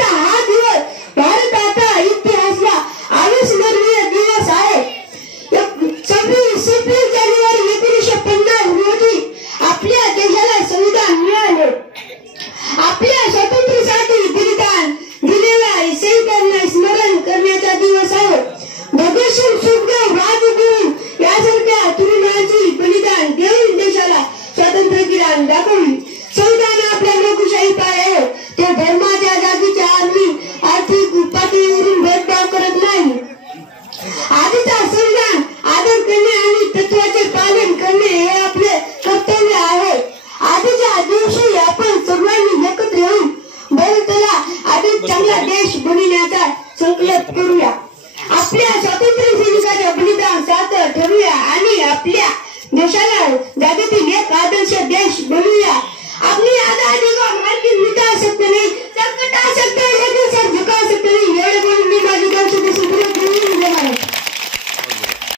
आजचा हा दिवस भारताचा इतिहासला अविस्मरणीय दिवस आहे. 26 जानेवारी 1950 रोजी आपल्या देशाला संविधान मिळाले. आपल्या स्वातंत्र्यासाठी बलिदान दिलेल्या सैनिकांना स्मरण करण्याचा दिवस आहे. भगतसिंग, सुखदेव, राजगुरू यासारख्या तरुणांची बलिदान देऊन देशाला स्वातंत्र्य दिले दाखवली. संविधान आपल्या लोकशाही पाय आहे. ते धर्माच्या जातीच्या आर्थिक पातळीवरून भेदभाव करत नाही. आधीचा संविधान आदर करणे आणि तत्वाचे पालन करणे हे आपले कर्तव्य आहे. आजच्या दिवशी आपण सर्वांनी एकत्र येऊन भारताला अधिक चांगला देश बनवण्याचा संकल्प करू.